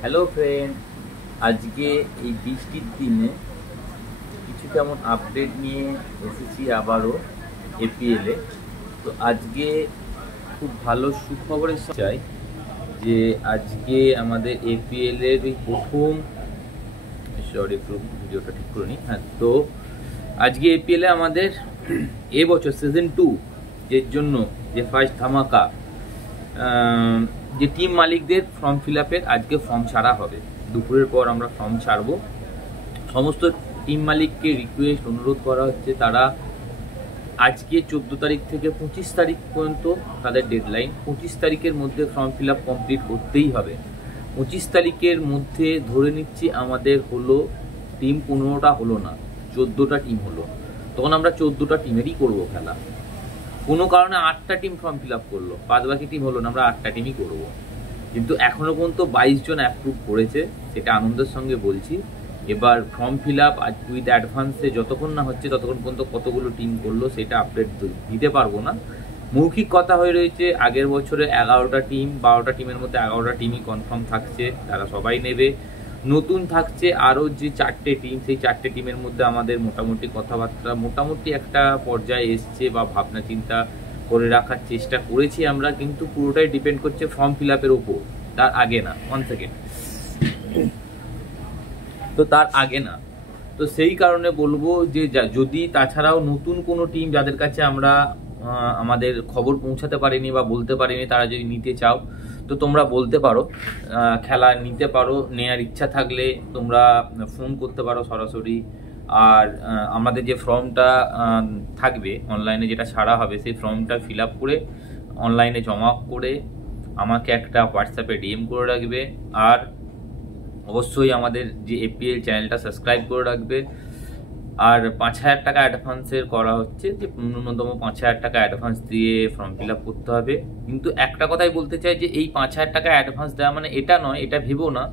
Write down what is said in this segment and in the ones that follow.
Hello friend, আজকে এই বৃষ্টির দিনে কিছু কেমন আপডেট নিয়ে এসেছি আবারও এপিএলে। তো আজকে খুব ভালো সুখবরের চাই যে আজকে আমাদের এপিএলের ওই প্রথম, সরি একটু ভিডিওটা ঠিক করে নিই। হ্যাঁ, তো আজকে এপিএলে আমাদের এবছর সিজন 2 এর জন্য যে ফার্স্ট ধামাকা, যে টিম মালিকদের ফর্ম ফিল আপের আজকে ফর্ম ছাড়া হবে। দুপুরের পর আমরা ফর্ম ছাড়বো। সমস্ত টিম মালিককে রিকোয়েস্ট অনুরোধ করা হচ্ছে, তারা আজকে 14 তারিখ থেকে 25 তারিখ পর্যন্ত তাদের ডেডলাইন। 25 তারিখের মধ্যে ফর্ম ফিল আপ কমপ্লিট করতেই হবে। 25 তারিখের মধ্যে ধরে নিচ্ছি আমাদের হলো টিম 15টা হলো না, 14টা টিম হলো। তখন আমরা 14টা টিমেরই করবো খেলা। কোনো কারণে 8টা টিম ফর্ম ফিল আপ করলো, বাদ বাকি টিম হলো না, আমরা 8টা টিমই করবো। কিন্তু এখনো পর্যন্ত 22 জন অ্যাপ্রুভ করেছে, সেটা আনন্দের সঙ্গে বলছি। এবার ফর্ম ফিল আপ উইথ অ্যাডভান্সে যতক্ষণ না হচ্ছে ততক্ষণ পর্যন্ত কতগুলো টিম করলো সেটা আপডেট দিতে পারবো না। মৌখিক কথা হয়ে রয়েছে, আগের বছরে 11টা টিম, 12টা টিমের মধ্যে 11টা টিমই কনফার্ম থাকছে, তারা সবাই নেবে। নতুন থাকছে আরও যে 4টে টিম, সেই 4টে টিমের মধ্যে আমাদের মোটামুটি কথাবার্তা মোটামুটি একটা পর্যায়ে এসছে বা ভাবনা চিন্তা করে রাখার চেষ্টা করেছি আমরা, কিন্তু পুরোটাই ডিপেন্ড করছে ফর্ম ফিল আপের ওপর, তার আগে না। 1 সেকেন্ড। তো তার আগে না, তো সেই কারণে বলবো যে যদি তাছাড়াও নতুন কোনো টিম যাদের কাছে আমরা আমাদের খবর পৌঁছাতে পারিনি বা বলতে পারিনি, তারা যদি নিতে চাও তো তোমরা বলতে পারো, খেলা নিতে পারো। নেয়ার ইচ্ছা থাকলে তোমরা ফোন করতে পারো সরাসরি। আর আমাদের যে ফর্মটা থাকবে অনলাইনে, যেটা ছাড়া হবে, সেই ফর্মটা ফিল আপ করে অনলাইনে জমা করে আমাকে একটা হোয়াটসঅ্যাপে ডিএম করে রাখবে। আর অবশ্যই আমাদের যে এপিএল চ্যানেলটা সাবস্ক্রাইব করে রাখবে। আর 5,000 টাকা অ্যাডভান্সের করা হচ্ছে, যে ন্যূনতম 5,000 টাকা অ্যাডভান্স দিয়ে ফর্ম ফিল আপ করতে হবে। কিন্তু একটা কথাই বলতে চাই যে এই 5,000 টাকা অ্যাডভান্স দেওয়া মানে এটা নয়, এটা ভেবো না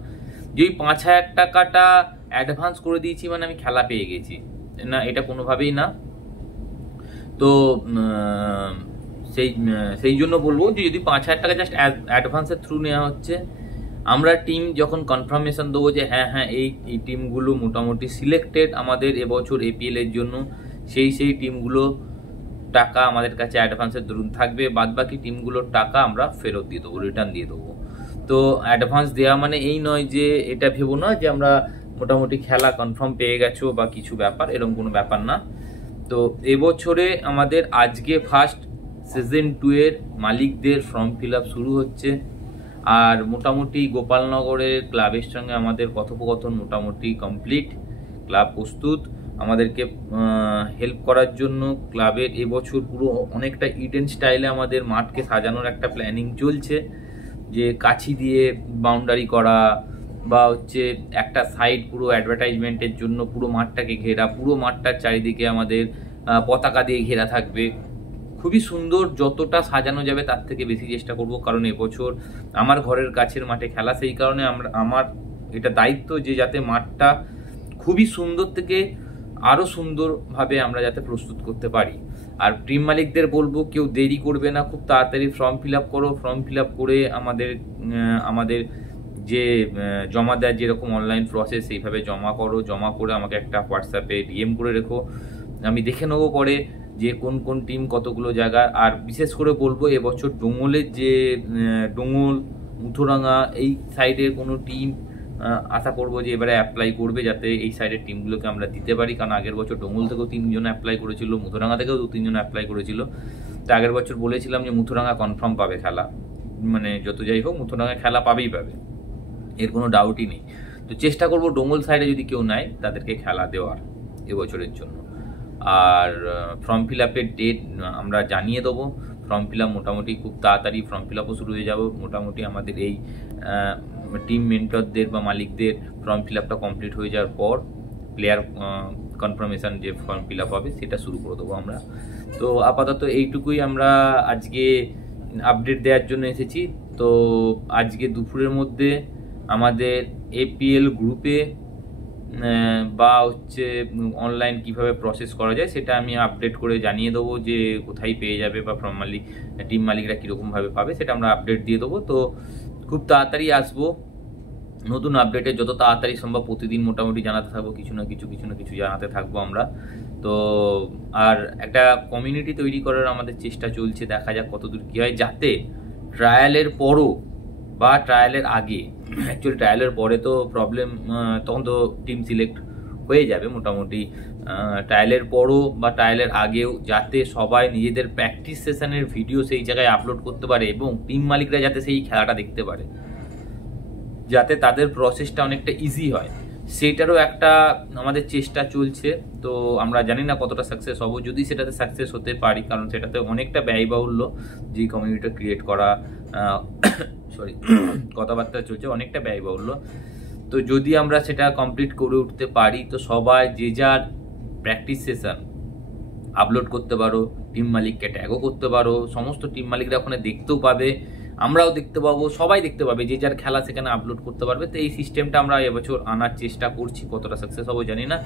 যে ওই 5,000 টাকাটা অ্যাডভান্স করে দিয়েছি মানে আমি খেলা পেয়ে গেছি, না, এটা কোনোভাবেই না। তো সেই সেই জন্য বলবো যে যদি 5,000 টাকা জাস্ট অ্যাডভান্সের থ্রু নেওয়া হচ্ছে, আমরা টিম যখন কনফার্মেশন দেবো যে হ্যাঁ হ্যাঁ এই টিমগুলো মোটামুটি সিলেক্টেড আমাদের এবছর এপিএল এর জন্য, সেই টিমগুলো টাকা আমাদের কাছে অ্যাডভান্সের দরুন থাকবে। বাদ বাকি টিমগুলোর টাকা আমরা ফেরত দিয়ে দেবো, রিটার্ন দিয়ে দেবো। তো অ্যাডভান্স দেওয়া মানে এই নয় যে, এটা ভেবো না যে আমরা মোটামুটি খেলা কনফার্ম পেয়ে গেছো বা কিছু ব্যাপার, এরকম কোনো ব্যাপার না। তো এবছরে আমাদের আজকে ফার্স্ট সিজন 2 এর মালিকদের ফর্ম ফিল আপ শুরু হচ্ছে। আর মোটামুটি গোপালনগরের ক্লাবের সঙ্গে আমাদের কথোপকথন মোটামুটি কমপ্লিট। ক্লাব প্রস্তুত আমাদেরকে হেল্প করার জন্য। ক্লাবের এবছর পুরো অনেকটা ইডেন স্টাইলে আমাদের মাঠকে সাজানোর একটা প্ল্যানিং চলছে, যে কাছি দিয়ে বাউন্ডারি করা, বা হচ্ছে একটা সাইড পুরো অ্যাডভার্টাইজমেন্টের জন্য পুরো মাঠটাকে ঘেরা, পুরো মাঠটার চারিদিকে আমাদের পতাকা দিয়ে ঘেরা থাকবে। খুবই সুন্দর, যতটা সাজানো যাবে তার থেকে বেশি চেষ্টা করব, কারণ এবছর আমার ঘরের কাছের মাঠে খেলা, সেই কারণে আমার এটা দায়িত্ব যে যাতে মাঠটা খুবই সুন্দর থেকে আরও সুন্দরভাবে আমরা যাতে প্রস্তুত করতে পারি। আর টিম মালিকদের বলবো, কেউ দেরি করবে না, খুব তাড়াতাড়ি ফর্ম ফিল আপ করো। ফর্ম ফিল আপ করে আমাদের যে জমা দেওয়ার যেরকম অনলাইন প্রসেস, সেইভাবে জমা করো। জমা করে আমাকে একটা হোয়াটসঅ্যাপে ডিএম করে রেখো, আমি দেখে নেবো পরে যে কোন কোন টিম কতগুলো জায়গা। আর বিশেষ করে বলবো, এবছর ডোঙলের যে ডোঙল, মুথুরাঙ্গা এই সাইডের কোনো টিম আশা করবো যে এবারে অ্যাপ্লাই করবে, যাতে এই সাইডের টিমগুলোকে আমরা দিতে পারি। কারণ আগের বছর ডোঙল থেকেও 3 জন অ্যাপ্লাই করেছিল, মুথুরাঙ্গা থেকেও 2-3 জন অ্যাপ্লাই করেছিল। তো আগের বছর বলেছিলাম যে মুথুরাঙ্গা কনফার্ম পাবে খেলা, মানে যত যাই হোক মুথুরাঙ্গা খেলা পাবেই পাবে, এর কোনো ডাউটই নেই। তো চেষ্টা করবো ডোঙল সাইডে যদি কেউ নেয় তাদেরকে খেলা দেওয়ার এবছরের জন্য। আর ফর্ম ফিল আপের ডেট আমরা জানিয়ে দেবো। ফর্ম ফিল আপ মোটামুটি খুব তাড়াতাড়ি ফর্ম ফিল আপও শুরু হয়ে যাবে। মোটামুটি আমাদের এই টিম মেন্টরদের বা মালিকদের ফর্ম ফিল আপটা কমপ্লিট হয়ে যাওয়ার পর প্লেয়ার কনফার্মেশন যে ফর্ম ফিল আপ হবে সেটা শুরু করে দেবো আমরা। তো আপাতত এইটুকুই আমরা আজকে আপডেট দেওয়ার জন্য এসেছি। তো আজকে দুপুরের মধ্যে আমাদের এপিএল গ্রুপে বা হচ্ছে অনলাইন কিভাবে প্রসেস করা যায় সেটা আমি আপডেট করে জানিয়ে দেবো, যে কোথায় পেয়ে যাবে বা ফর্ম মালিক টিম মালিকরা কীরকমভাবে পাবে সেটা আমরা আপডেট দিয়ে দেবো। তো খুব তাড়াতাড়ি আসবো নতুন আপডেটে যত তাড়াতাড়ি সম্ভব প্রতিদিন মোটামুটি জানাতে থাকবো, কিছু না কিছু জানাতে থাকবো আমরা। তো আর একটা কমিউনিটি তৈরি করার আমাদের চেষ্টা চলছে, দেখা যাক কতদূর কী হয়, যাতে ট্রায়ালের পরও বা ট্রায়ালের আগে, অ্যাকচুয়ালি ট্রায়ালের পরে তো প্রবলেম, তখন তো টিম সিলেক্ট হয়ে যাবে মোটামুটি, ট্রায়ালের পরও বা ট্রায়ালের আগেও যাতে সবাই নিজেদের প্র্যাকটিস সেশনের ভিডিও সেই জায়গায় আপলোড করতে পারে এবং টিম মালিকরা যাতে সেই খেলাটা দেখতে পারে, যাতে তাদের প্রসেসটা অনেকটা ইজি হয়, সেইটারও একটা আমাদের চেষ্টা চলছে। তো আমরা জানি না কতটা সাকসেস হব, যদি সেটাতে সাকসেস হতে পারি, কারণ সেটাতে অনেকটা ব্যয়বাহুল্য যে কমিউনিটিটা ক্রিয়েট করা, সরি কথাবার্তা চলছে, অনেকটা ব্যয়বাহুল্য। তো যদি আমরা সেটা কমপ্লিট করে উঠতে পারি, তো সবাই যে যার প্র্যাকটিস সেশন আপলোড করতে পারো, টিম মালিককে ট্যাগও করতে পারো, সমস্ত টিম মালিকরা ওখানে দেখতেও পাবে, আমরাও দেখতে পাবো, সবাই দেখতে পাবে, যে যার খেলা সেখানে আপলোড করতে পারবে। তো এই সিস্টেমটা আমরা এবছর আনার চেষ্টা করছি, কতটা সাকসেস হবো জানি না।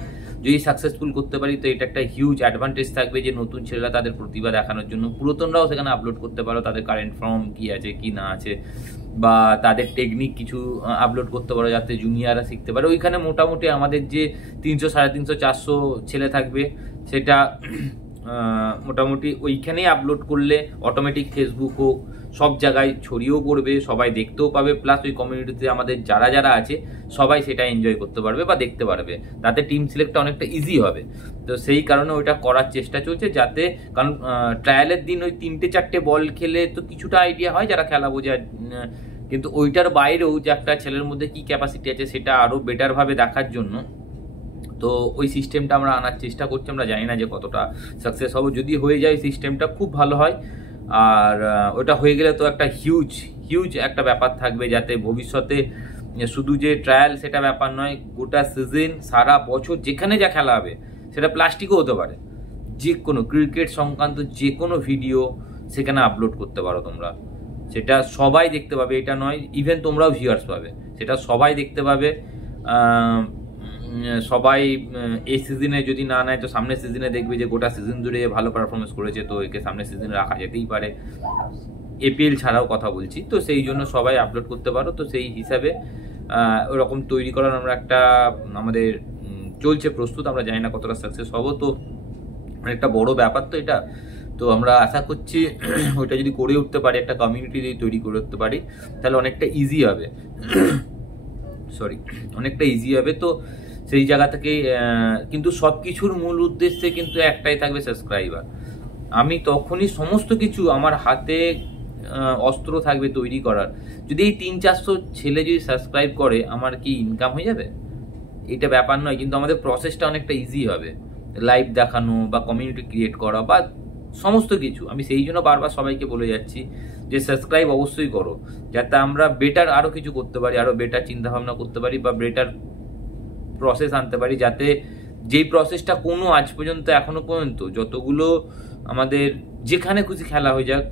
যদি সাকসেসফুল করতে পারি তো এটা একটা হিউজ অ্যাডভান্টেজ থাকবে, যে নতুন ছেলেরা তাদের প্রতিভা দেখানোর জন্য, পুরাতনরাও সেখানে আপলোড করতে পারো, তাদের কারেন্ট ফর্ম কি আছে কি না আছে, বা তাদের টেকনিক কিছু আপলোড করতে পারো, যাতে জুনিয়ররা শিখতে পারে। ওইখানে মোটামুটি আমাদের যে 300, 350, 400 ছেলে থাকবে, সেটা মোটামুটি ওইখানেই আপলোড করলে অটোমেটিক ফেসবুক হোক সব জায়গায় ছড়িয়েও পড়বে, সবাই দেখতেও পাবে, প্লাস ওই কমিউনিটিতে আমাদের যারা যারা আছে সবাই সেটা এনজয় করতে পারবে বা দেখতে পারবে, তাতে টিম সিলেক্টটা অনেকটা ইজি হবে। তো সেই কারণে ওইটা করার চেষ্টা চলছে, যাতে, কারণ ট্রায়ালের দিন ওই 3-4টে বল খেলে তো কিছুটা আইডিয়া হয় যারা খেলা বোঝে, কিন্তু ওইটার বাইরেও যে একটা ছেলের মধ্যে কি ক্যাপাসিটি আছে সেটা আরও বেটারভাবে দেখার জন্য তো ওই সিস্টেমটা আমরা আনার চেষ্টা করছি। আমরা জানি না যে কতটা সাকসেস হবে, যদি হয়ে যায় সিস্টেমটা খুব ভালো হয়, আর ওটা হয়ে গেলে তো একটা হিউজ একটা ব্যাপার থাকবে, যাতে ভবিষ্যতে শুধু যে ট্রায়াল সেটা ব্যাপার নয়, গোটা সিজন সারা বছর যেখানে যা খেলা হবে, সেটা প্লাস্টিকও হতে পারে, যে কোনো ক্রিকেট সংক্রান্ত যে কোনো ভিডিও সেখানে আপলোড করতে পারো তোমরা, সেটা সবাই দেখতে পাবে, এটা নয় ইভেন তোমরাও ভিউয়ার্স পাবে, সেটা সবাই দেখতে পাবে। সবাই এই সিজনে যদি না নেয় তো সামনের সিজনে দেখবে যে গোটা সিজন জুড়ে ভালো পারফরমেন্স করেছে, তো একে সামনের সিজনে রাখা যেতেই পারে, এপিএল ছাড়াও কথা বলছি। তো সেই জন্য সবাই আপলোড করতে পারো, তো সেই হিসাবে ওরকম তৈরি করার আমরা একটা আমাদের চলছে প্রস্তুত, আমরা জানি না কতটা সাকসেস হবো, তো অনেকটা বড় ব্যাপার তো এটা, তো আমরা আশা করছি ওইটা যদি করে উঠতে পারি, একটা কমিউনিটি যদি তৈরি করে উঠতে পারি, তাহলে অনেকটা ইজি হবে, অনেকটা ইজি হবে। তো সেই জায়গা থেকে কিন্তু সব কিছুর মূল উদ্দেশ্যে কিন্তু একটাই থাকবে, সাবস্ক্রাইবার। আমি তখনই সমস্ত কিছু আমার হাতে অস্ত্র থাকবে তৈরি করার, যদি এই 300-400 ছেলে যদি সাবস্ক্রাইব করে, আমার কি ইনকাম হয়ে যাবে? এটা ব্যাপার নয়, কিন্তু আমাদের প্রসেসটা অনেকটা ইজি হবে, লাইভ দেখানো বা কমিউনিটি ক্রিয়েট করা বা সমস্ত কিছু। আমি সেই জন্য বারবার সবাইকে বলে যাচ্ছি যে সাবস্ক্রাইব অবশ্যই করো, যাতে আমরা বেটার আরও কিছু করতে পারি, আরও বেটার চিন্তাভাবনা করতে পারি বা বেটার প্রসেস আনতে পারি, যাতে যেই প্রসেসটা কোনো আজ পর্যন্ত এখনো পর্যন্ত যতগুলো আমাদের যেখানে খুশি খেলা হয়ে যাক,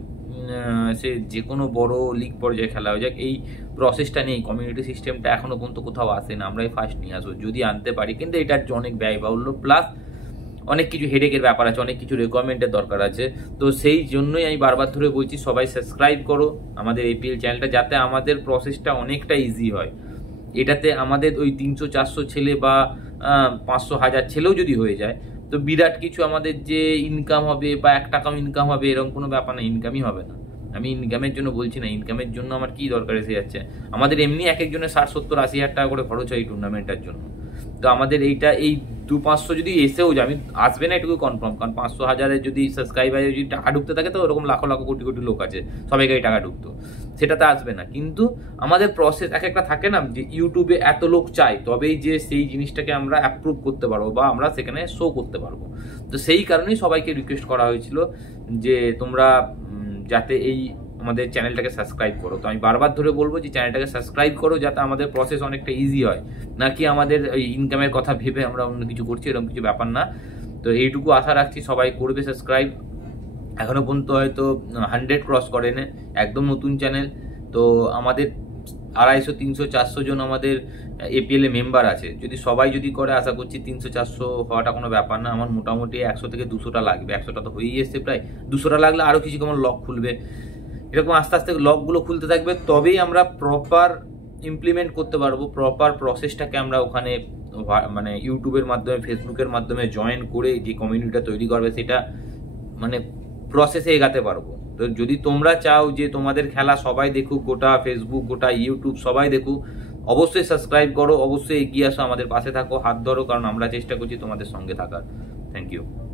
সে যে কোনো বড় লিগ পর্যায়ে খেলা হয়ে যাক, এই প্রসেসটা নেই, কমিউনিটি সিস্টেমটা এখনো পর্যন্ত কোথাও আসে না, আমরাই ফার্স্ট নিয়ে আসবো যদি আনতে পারি। কিন্তু এটার অনেক ব্যয়বাহুল্য, প্লাস অনেক কিছু হেডেকের ব্যাপার আছে, অনেক কিছু রিকোয়ারমেন্টের দরকার আছে। তো সেই জন্যই আমি বারবার ধরে বলছি সবাই সাবস্ক্রাইব করো আমাদের এপিএল চ্যানেলটা, যাতে আমাদের প্রসেসটা অনেকটা ইজি হয়। এটাতে আমাদের ওই 300-400 ছেলে বা 500-1000 ছেলেও যদি হয়ে যায়, তো বিরাট কিছু আমাদের যে ইনকাম হবে বা 1 টাকাও ইনকাম হবে এরকম কোনো ব্যাপার না, ইনকামই হবে না। আমি ইনকামের জন্য বলছি না, ইনকামের জন্য আমার কি দরকার এসে যাচ্ছে, আমাদের এমনি এক একজনের 60-70-80 হাজার টাকা করে খরচ হয় এই টুর্নামেন্টটার জন্য। তো আমাদের এইটা এই 200-500 যদি এসেও যায়, আমি আসবে না এটুকু কনফার্ম, কারণ 500-1000 যদি সাবস্ক্রাইবারে যদি টাকা ঢুকতে থাকে, তো ওরকম লাখো লাখো কোটি কোটি লোক আছে, সবাইকে টাকা ঢুকতো, সেটাতে আসবে না। কিন্তু আমাদের প্রসেস এক একটা থাকে না, যে ইউটিউবে এত লোক চাই তবেই যে সেই জিনিসটাকে আমরা অ্যাপ্রুভ করতে পারবো বা আমরা সেখানে শো করতে পারবো। তো সেই কারণেই সবাইকে রিকোয়েস্ট করা হয়েছিল যে তোমরা যাতে এই আমাদের চ্যানেলটাকে সাবস্ক্রাইব করো। তো আমি বারবার ধরে বলবো যে চ্যানেলটাকে সাবস্ক্রাইব করো, যাতে আমাদের প্রসেস অনেকটা ইজি হয়, নাকি আমাদের এই ইনকামের কথা ভেবে আমরা অন্য কিছু করছি, এরকম কিছু ব্যাপার না। তো এইটুকু আশা রাখছি সবাই করবে সাবস্ক্রাইব। এখনো পর্যন্ত হয়তো 100 ক্রস করেনি, একদম নতুন চ্যানেল। তো আমাদের 250, 300, 400 জন আমাদের এপিএল এ মেম্বার আছে, যদি সবাই যদি করে আশা করছি 300-400 হওয়াটা কোনো ব্যাপার না। আমার মোটামুটি 100 থেকে 200টা লাগবে, 100টা তো হয়েই এসছে প্রায়, 200টা লাগলে আরও কিছু কেমন লক খুলবে, এরকম আস্তে আস্তে লকগুলো খুলতে থাকবে, তবেই আমরা প্রপার ইমপ্লিমেন্ট করতে পারবো, প্রপার প্রসেসটাকে আমরা ওখানে মানে ইউটিউবের মাধ্যমে, ফেসবুকের মাধ্যমে জয়েন করে যে কমিউনিটিটা তৈরি করবে সেটা মানে প্রসেসে এগাতে পারবো। তো যদি তোমরা চাও যে তোমাদের খেলা সবাই দেখুক, গোটা ফেসবুক, গোটা ইউটিউব সবাই দেখুক, অবশ্যই সাবস্ক্রাইব করো, অবশ্যই এগিয়ে আসো, আমাদের পাশে থাকো, হাত ধরো, কারণ আমরা চেষ্টা করছি তোমাদের সঙ্গে থাকার। Thank you.